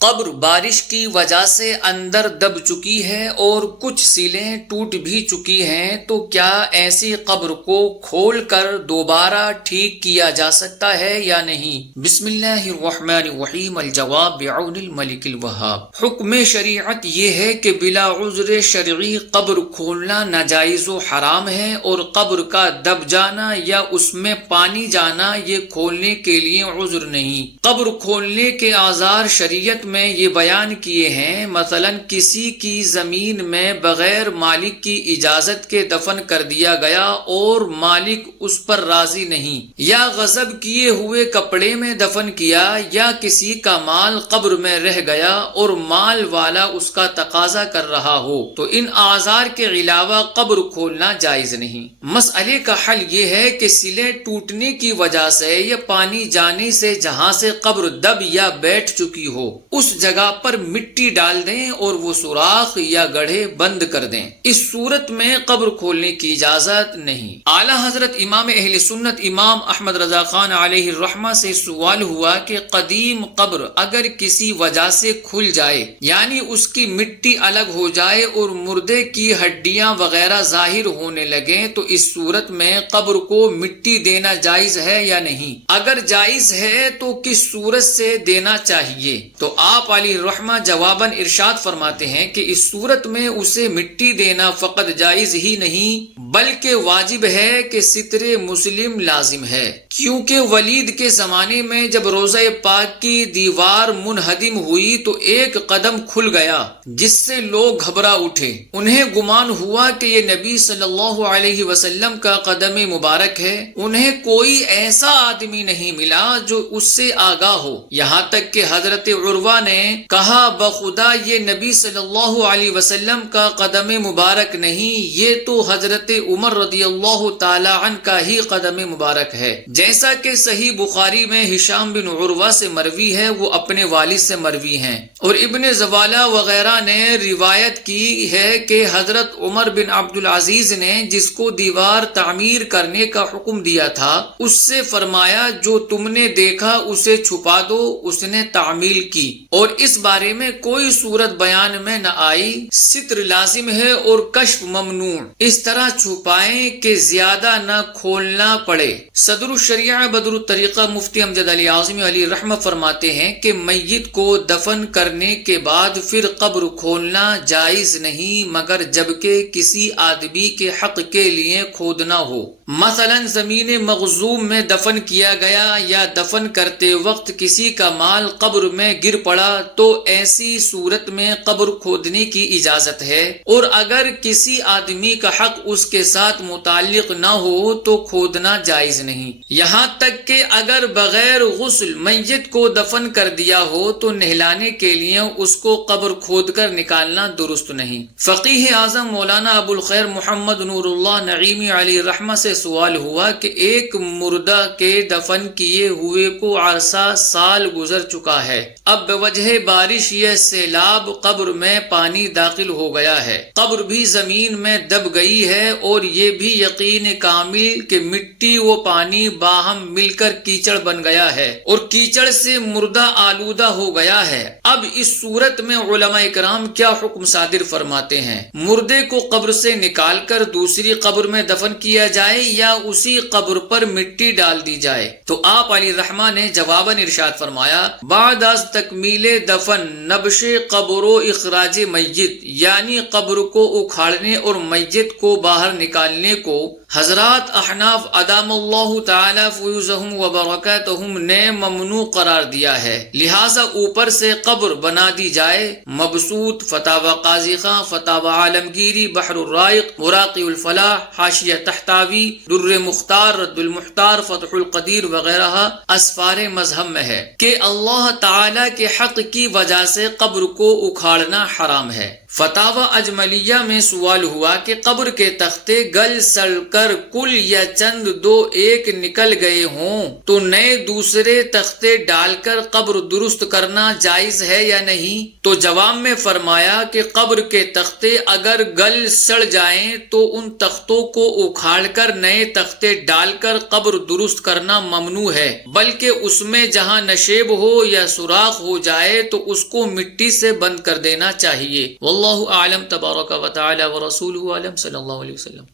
قبر بارش کی وجہ سے اندر دب چکی ہے اور کچھ سیلیں ٹوٹ بھی چکی ہیں، تو کیا ایسی قبر کو کھول کر دوبارہ ٹھیک کیا جا سکتا ہے یا نہیں؟ بسم اللہ الرحمن الرحیم۔ الجواب بعون الملک الوہاب۔ حکم شریعت یہ ہے کہ بلا عذر شرعی قبر کھولنا ناجائز و حرام ہے، اور قبر کا دب جانا یا اس میں پانی جانا یہ کھولنے کے لیے عذر نہیں۔ قبر کھولنے کے آزار شریعت میں یہ بیان کیے ہیں، مثلا کسی کی زمین میں بغیر مالک کی اجازت کے دفن کر دیا گیا اور مالک اس پر راضی نہیں، یا غصب کیے ہوئے کپڑے میں دفن کیا، یا کسی کا مال قبر میں رہ گیا اور مال والا اس کا تقاضا کر رہا ہو، تو ان آزار کے علاوہ قبر کھولنا جائز نہیں۔ مسئلے کا حل یہ ہے کہ سلیں ٹوٹنے کی وجہ سے یا پانی جانے سے جہاں سے قبر دب یا بیٹھ چکی ہو اس جگہ پر مٹی ڈال دیں اور وہ سوراخ یا گڑھے بند کر دیں۔ اس صورت میں قبر کھولنے کی اجازت نہیں۔ اعلیٰ حضرت امام اہل سنت امام احمد رضا خان علیہ الرحمہ سے سوال ہوا کہ قدیم قبر اگر کسی وجہ سے کھل جائے، یعنی اس کی مٹی الگ ہو جائے اور مردے کی ہڈیاں وغیرہ ظاہر ہونے لگیں، تو اس صورت میں قبر کو مٹی دینا جائز ہے یا نہیں؟ اگر جائز ہے تو کس صورت سے دینا چاہیے؟ تو آپ علیہ الرحمہ جواباً ارشاد فرماتے ہیں کہ اس صورت میں اسے مٹی دینا فقط جائز ہی نہیں بلکہ واجب ہے کہ ستر مسلم لازم ہے، کیونکہ ولید کے زمانے میں جب روضہ پاک کی دیوار منہدم ہوئی تو ایک قدم کھل گیا جس سے لوگ گھبرا اٹھے۔ انہیں گمان ہوا کہ یہ نبی صلی اللہ علیہ وسلم کا قدم مبارک ہے۔ انہیں کوئی ایسا آدمی نہیں ملا جو اس سے آگاہ ہو، یہاں تک کہ حضرت عروہ نے کہا بخدا یہ نبی صلی اللہ علیہ وسلم کا قدم مبارک نہیں، یہ تو حضرت عمر رضی اللہ تعالی عنہ کا ہی قدم مبارک ہے۔ جیسا کہ صحیح بخاری میں ہشام بن عروہ سے مروی ہے، وہ اپنے والد سے مروی ہیں، اور ابن زوالہ وغیرہ نے روایت کی ہے کہ حضرت عمر بن عبد العزیز نے جس کو دیوار تعمیر کرنے کا حکم دیا تھا اس سے فرمایا جو تم نے دیکھا اسے چھپا دو، اس نے تعمیل کی، اور اس بارے میں کوئی صورت بیان میں نہ آئی۔ ستر لازم ہے اور کشف ممنوع، اس طرح چھپائیں کہ زیادہ نہ کھولنا پڑے۔ صدر الشریعہ بدر الطریقہ مفتی امجد علی اعظمی علیہ رحمہ فرماتے ہیں کہ میت کو دفن کرنے کے بعد پھر قبر کھولنا جائز نہیں مگر جبکہ کسی آدمی کے حق کے لیے کھودنا ہو، مثلا زمین مغزوم میں دفن کیا گیا یا دفن کرتے وقت کسی کا مال قبر میں گر پڑا، تو ایسی صورت میں قبر کھودنے کی اجازت ہے، اور اگر کسی آدمی کا حق اس کے ساتھ متعلق نہ ہو تو کھودنا جائز نہیں۔ یہاں تک کہ اگر بغیر غسل میت کو دفن کر دیا ہو تو نہلانے کے لیے اس کو قبر کھود کر نکالنا درست نہیں۔ فقیہ اعظم مولانا ابو الخیر محمد نور اللہ نعیمی علیہ رحمہ سے سوال ہوا کہ ایک مردہ کے دفن کیے ہوئے کو عرصہ سال گزر چکا ہے، اب بوجہ بارش یا سیلاب قبر میں پانی داخل ہو گیا ہے، قبر بھی زمین میں دب گئی ہے، اور یہ بھی یقین کامل کہ مٹی و پانی باہم مل کر کیچڑ بن گیا ہے اور کیچڑ سے مردہ آلودہ ہو گیا ہے۔ اب اس صورت میں علماء کرام کیا حکم صادر فرماتے ہیں؟ مردے کو قبر سے نکال کر دوسری قبر میں دفن کیا جائے یا اسی قبر پر مٹی ڈال دی جائے؟ تو آپ علیہ الرحمہ نے جواباً ارشاد فرمایا بعد از تکمیل دفن نبش قبر و اخراج میت، یعنی قبر کو اکھاڑنے اور میت کو باہر نکالنے کو حضرات احناف ادام اللہ تعالی فیوزہم و برکاتہم نے ممنوع قرار دیا ہے، لہٰذا اوپر سے قبر بنا دی جائے۔ مبسوط فتاوی قاضی خاں، فتاوی عالمگیری، بحر الرائق، مراقی الفلاح، حاشیہ تحتاوی، در مختار، رد المحتار، فتح القدیر وغیرہ اسفار مذہب میں ہے کہ اللہ تعالی کے حق کی وجہ سے قبر کو اکھاڑنا حرام ہے۔ فتاوی اجملیہ میں سوال ہوا کہ قبر کے تختے گل سڑ کر کل یا چند دو ایک نکل گئے ہوں تو نئے دوسرے تختے ڈال کر قبر درست کرنا جائز ہے یا نہیں؟ تو جواب میں فرمایا کہ قبر کے تختے اگر گل سڑ جائیں تو ان تختوں کو اکھاڑ کر نئے تختے ڈال کر قبر درست کرنا ممنوع ہے، بلکہ اس میں جہاں نشیب ہو یا سوراخ ہو جائے تو اس کو مٹی سے بند کر دینا چاہیے۔ واللہ اعلم، تبارک و تعالی و رسولہ اعلم، صلی اللہ علیہ وسلم۔